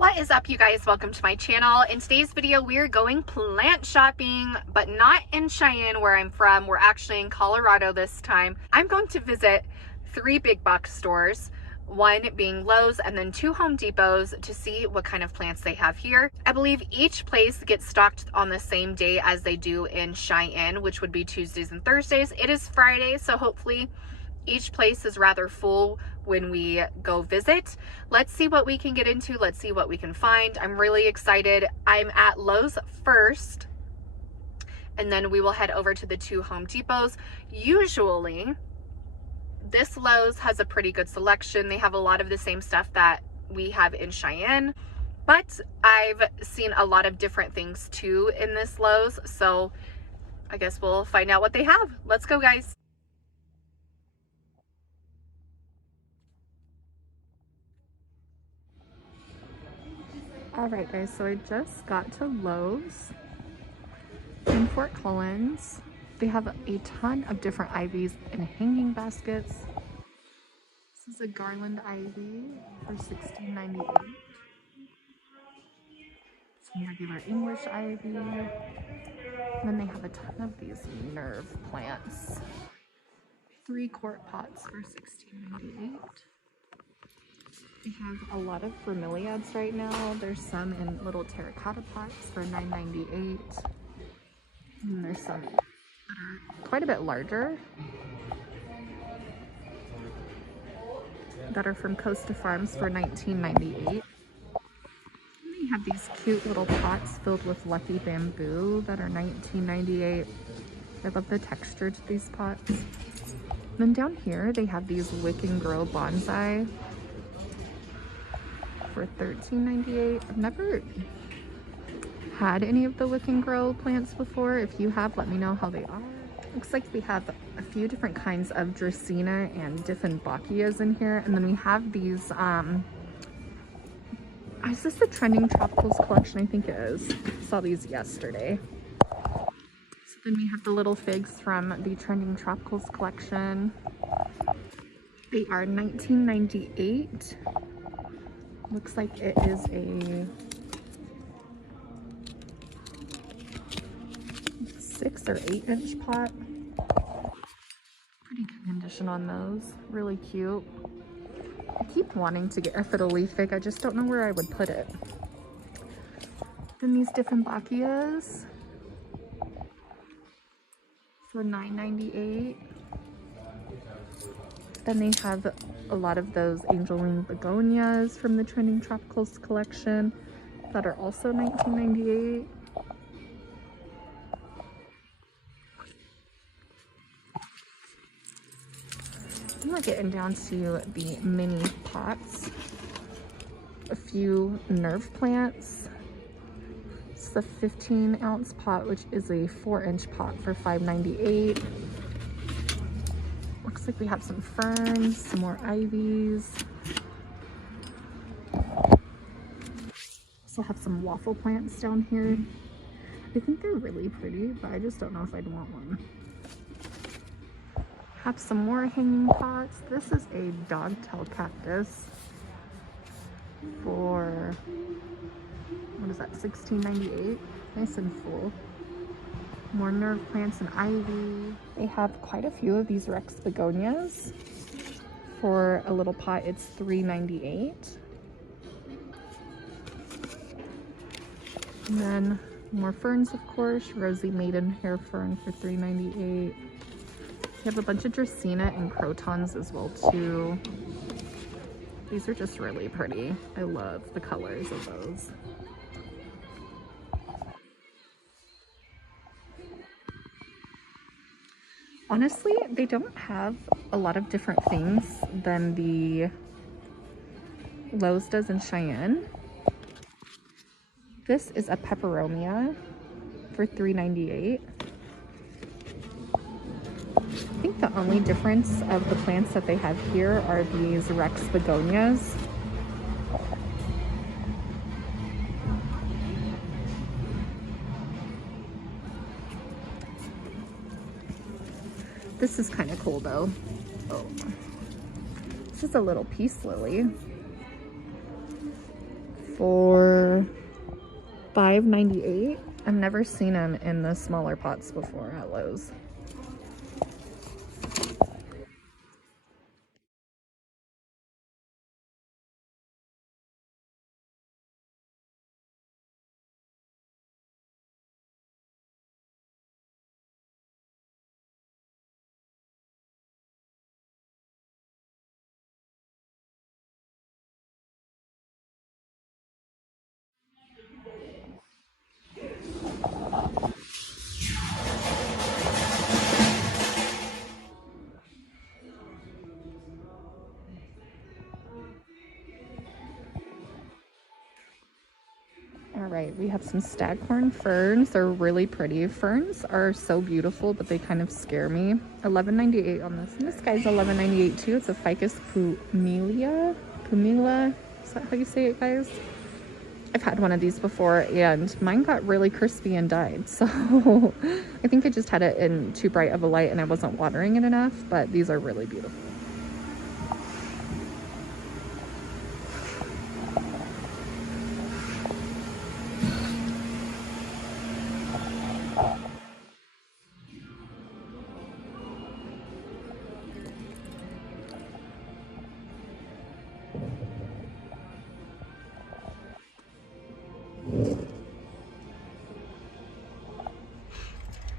What is up, you guys? Welcome to my channel. In today's video, we're going plant shopping, but not in Cheyenne where I'm from. We're actually in Colorado this time. I'm going to visit 3 big box stores, one being Lowe's and then 2 Home Depots, to see what kind of plants they have here. I believe each place gets stocked on the same day as they do in Cheyenne, which would be Tuesdays and Thursdays. It is Friday, so hopefully each place is rather full when we go visit. Let's see what we can get into. Let's see what we can find. I'm really excited. I'm at Lowe's first, and then we will head over to the 2 Home Depots. Usually, this Lowe's has a pretty good selection. They have a lot of the same stuff that we have in Cheyenne, but I've seen a lot of different things too in this Lowe's, so I guess we'll find out what they have. Let's go, guys. All right, guys, so I just got to Lowe's in Fort Collins. They have a ton of different ivies in hanging baskets. This is a garland ivy for $16.98. Some regular English ivy. And then they have a ton of these nerve plants. 3-quart pots for $16.98. They have a lot of bromeliads right now. There's some in little terracotta pots for $9.98. And there's some that are quite a bit larger that are from Costa Farms for $19.98. And they have these cute little pots filled with lucky bamboo that are $19.98. I love the texture to these pots. And then down here they have these wick and grow bonsai for $13.98. I've never had any of the wick and grow plants before. If you have, let me know how they are. Looks like we have a few different kinds of Dracaena and Dieffenbachias in here, and then we have these is this the Trending Tropicals collection? I think it is. Saw these yesterday. So then we have the little figs from the Trending Tropicals collection. They are $19.98. Looks like it is a 6 or 8 inch pot. Pretty good condition on those. Really cute. I keep wanting to get a fiddle leaf fig. I just don't know where I would put it. Then these Dieffenbachias for $9.98. Then they have a lot of those Angeline Begonias from the Trending Tropicals collection that are also $19.98. We're getting down to the mini pots. A few nerve plants. It's the 15-ounce pot, which is a 4-inch pot for $5.98. Looks like we have some ferns, some more ivies. Also have some waffle plants down here. I think they're really pretty, but I just don't know if I'd want one. Have some more hanging pots. This is a Tail Cactus for, what is that, $16.98. Nice and full. More nerve plants and ivy. They have quite a few of these Rex begonias. For a little pot, it's $3.98. And then more ferns, of course. Rosy Maidenhair Fern for $3.98. They have a bunch of Dracaena and crotons as well too. These are just really pretty. I love the colors of those. Honestly, they don't have a lot of different things than the Lowe's does in Cheyenne. This is a Peperomia for $3.98. I think the only difference of the plants that they have here are these Rex Begonias. This is kind of cool though. Oh. This is a little peace lily for $5.98. I've never seen them in the smaller pots before at Lowe's. All right, we have some Staghorn Ferns. They're really pretty. Ferns are so beautiful, but they kind of scare me. $11.98 on this. And this guy's $11.98 too. It's a Ficus pumila. Pumila, is that how you say it, guys? I've had one of these before, and mine got really crispy and died. So I think I just had it in too bright of a light and I wasn't watering it enough, but these are really beautiful.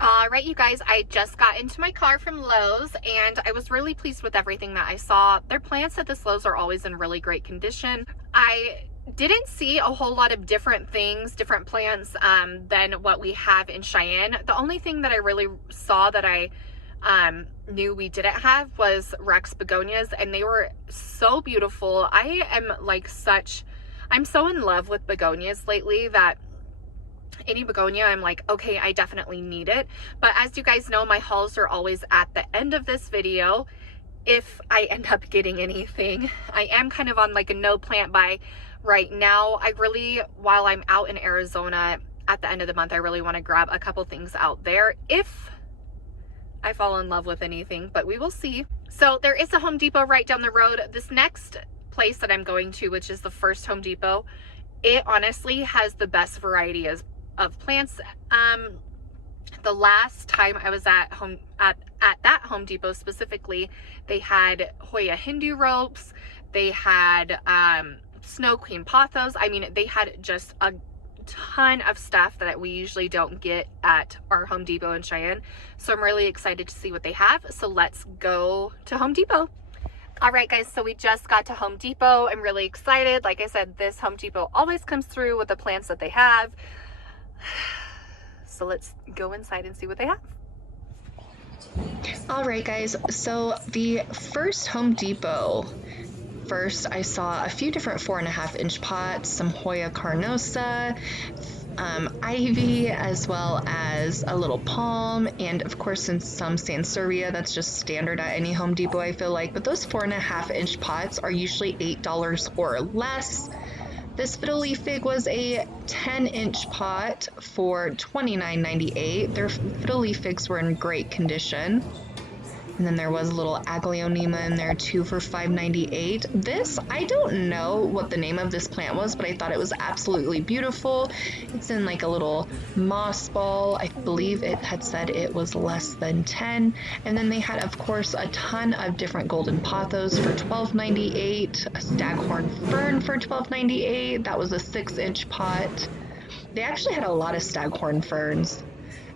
All right, you guys, I just got into my car from Lowe's and I was really pleased with everything that I saw. Their plants at this Lowe's are always in really great condition. I didn't see a whole lot of different things, different plants than what we have in Cheyenne. The only thing that I really saw that I knew we didn't have was Rex begonias, and they were so beautiful. I'm so in love with begonias lately that any begonia I'm like, okay, I definitely need it. But as you guys know, my hauls are always at the end of this video if I end up getting anything. I am kind of on like a no plant buy right now. While I'm out in Arizona at the end of the month, I really want to grab a couple things out there if I fall in love with anything, but we will see. So there is a Home Depot right down the road. This next place that I'm going to, which is the First Home Depot, it honestly has the best variety of plants. The last time I was at that Home Depot specifically, they had Hoya Hindu ropes, they had Snow Queen Pothos. I mean, they had just a ton of stuff that we usually don't get at our Home Depot in Cheyenne. So I'm really excited to see what they have. So let's go to Home Depot. All right, guys, so we just got to Home Depot. I'm really excited. Like I said, this Home Depot always comes through with the plants that they have. So let's go inside and see what they have. All right, guys, so the first Home Depot, first I saw a few different 4.5-inch pots, some Hoya carnosa, ivy, as well as a little palm, and of course some sansevieria. That's just standard at any Home Depot, I feel like. But those 4.5-inch pots are usually $8 or less. This fiddle leaf fig was a 10-inch pot for $29.98. Their fiddle leaf figs were in great condition. And then there was a little aglaonema in there too for $5.98. This, I don't know what the name of this plant was, but I thought it was absolutely beautiful. It's in like a little moss ball. I believe it had said it was less than 10. And then they had, of course, a ton of different golden pothos for $12.98, a staghorn fern for $12.98. That was a 6-inch pot. They actually had a lot of staghorn ferns.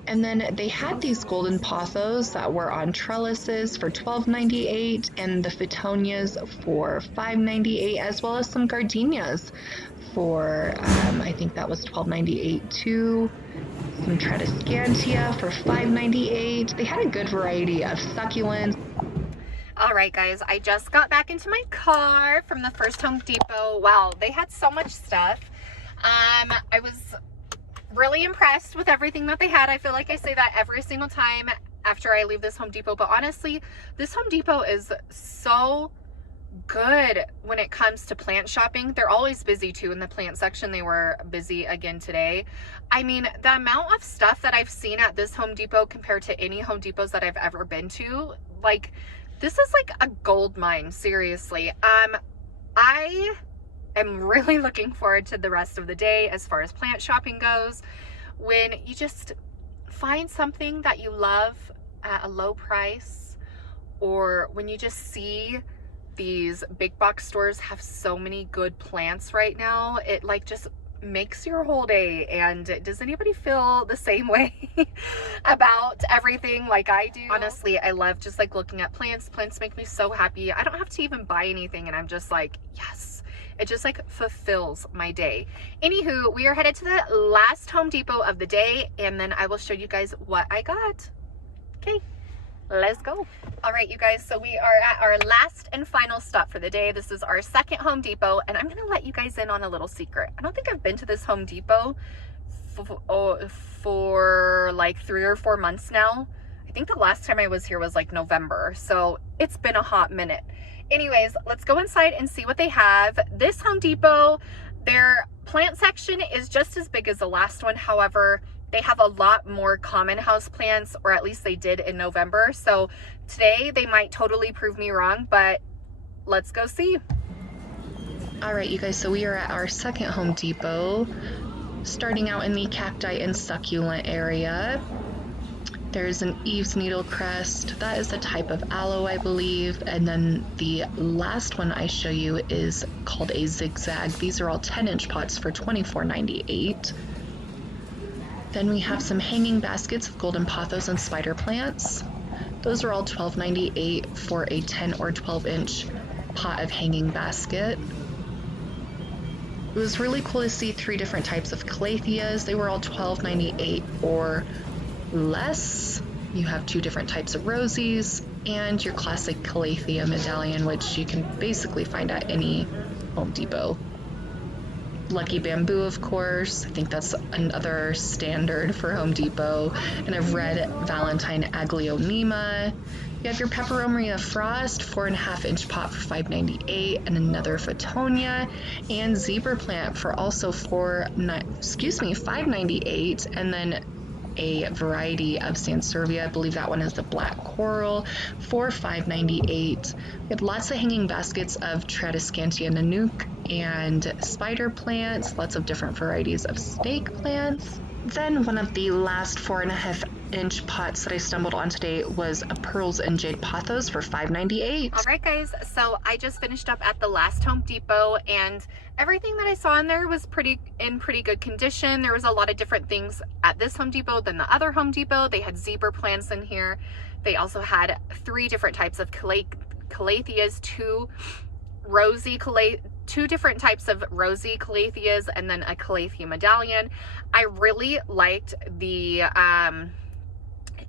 And then they had these golden pothos that were on trellises for $12.98, and the Fitonias for $5.98, as well as some gardenias for, I think that was $12.98 too. Some Tradescantia for $5.98. They had a good variety of succulents. All right, guys, I just got back into my car from the First Home Depot. Wow, they had so much stuff. I was really impressed with everything that they had. I feel like I say that every single time after I leave this Home Depot, but honestly, this Home Depot is so good when it comes to plant shopping. They're always busy too in the plant section. They were busy again today. I mean, the amount of stuff that I've seen at this Home Depot compared to any Home Depots that I've ever been to, like, this is like a gold mine, seriously. I am really looking forward to the rest of the day as far as plant shopping goes. When you just find something that you love at a low price, or when you just see these big box stores have so many good plants right now, it like just makes your whole day. And does anybody feel the same way about everything like I do? Honestly, I love just like looking at plants. Plants make me so happy. I don't have to even buy anything and I'm just like, yes. It just like fulfills my day. Anywho, we are headed to the last Home Depot of the day, and then I will show you guys what I got. Okay, let's go. All right, you guys, so we are at our last and final stop for the day. This is our second Home Depot, and I'm gonna let you guys in on a little secret. I don't think I've been to this Home Depot for like 3 or 4 months now. I think the last time I was here was like November, so it's been a hot minute. Anyways, let's go inside and see what they have. This Home Depot, their plant section is just as big as the last one. However, they have a lot more common house plants, or at least they did in November. So today they might totally prove me wrong, but let's go see. All right, you guys, so we are at our second Home Depot, starting out in the cacti and succulent area. There's an Eve's needlecrest. That is a type of aloe, I believe. And then the last one I show you is called a zigzag. These are all 10-inch pots for $24.98. Then we have some hanging baskets of golden pothos and spider plants. Those are all $12.98 for a 10 or 12-inch pot of hanging basket. It was really cool to see 3 different types of calatheas. They were all $12.98 or less. You have 2 different types of rosies and your classic calathea medallion, which you can basically find at any Home Depot. Lucky bamboo, of course. I think that's another standard for Home Depot. And a red Valentine aglaonema. You have your Peperomia frost, 4.5-inch pot for $5.98, and another Photonia, and zebra plant for also $5.98, and then a variety of Sansevieria. I believe that one is the black coral for $5.98. We have lots of hanging baskets of Tradescantia nanook and spider plants, lots of different varieties of snake plants. Then one of the last 4.5-inch pots that I stumbled on today was a pearls and jade pothos for $5.98. All right, guys, so I just finished up at the last Home Depot, and everything that I saw in there was in pretty good condition. There was a lot of different things at this Home Depot than the other Home Depot. They had zebra plants in here. They also had 3 different types of calatheas, 2 different types of rosy calatheas, and then a calathea medallion. I really liked the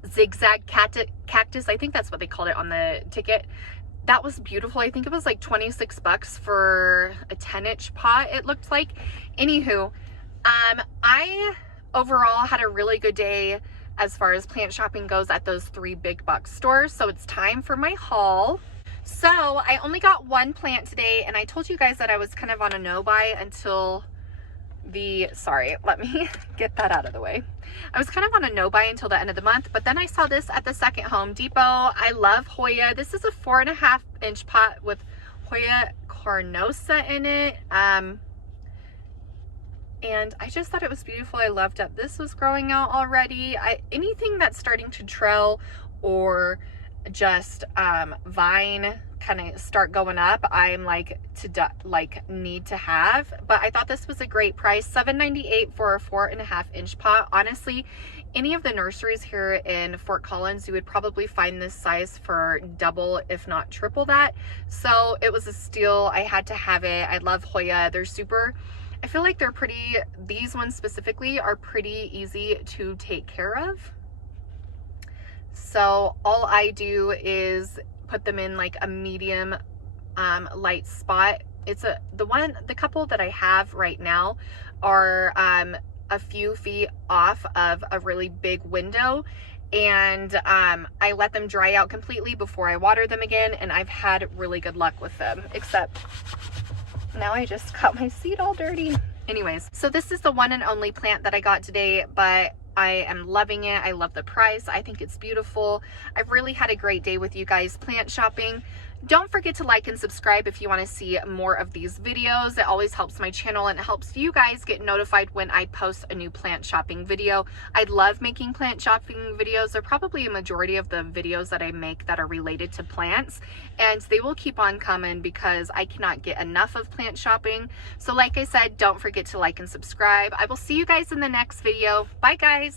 zigzag cactus. I think that's what they called it on the ticket. That was beautiful. I think it was like 26 bucks for a 10-inch pot, it looked like. Anywho, I overall had a really good day as far as plant shopping goes at those 3 big box stores. So it's time for my haul. So I only got 1 plant today, and I told you guys that I was kind of on a no buy until sorry, let me get that out of the way. I was kind of on a no buy until the end of the month, but then I saw this at the second Home Depot. I love Hoya. This is a 4.5-inch pot with Hoya carnosa in it. And I just thought it was beautiful. I loved that this was growing out already. Anything that's starting to trail or just vine kind of start going up, I'm like need to have. But I thought this was a great price, $7.98 for a 4.5-inch pot. Honestly, any of the nurseries here in Fort Collins, you would probably find this size for double if not triple that. So it was a steal. I had to have it. I love Hoya. They're super, I feel like they're pretty, these ones specifically are pretty easy to take care of. So all I do is put them in like a medium light spot. It's the couple that I have right now are a few feet off of a really big window, and I let them dry out completely before I water them again, and I've had really good luck with them, except now I just got my seed all dirty. Anyways, so this is the one and only plant that I got today, but I am loving it. I love the price. I think it's beautiful. I've really had a great day with you guys plant shopping. Don't forget to like and subscribe if you want to see more of these videos. It always helps my channel and it helps you guys get notified when I post a new plant shopping video. I love making plant shopping videos. They're probably a majority of the videos that I make that are related to plants, and they will keep on coming because I cannot get enough of plant shopping. So like I said, don't forget to like and subscribe. I will see you guys in the next video. Bye guys.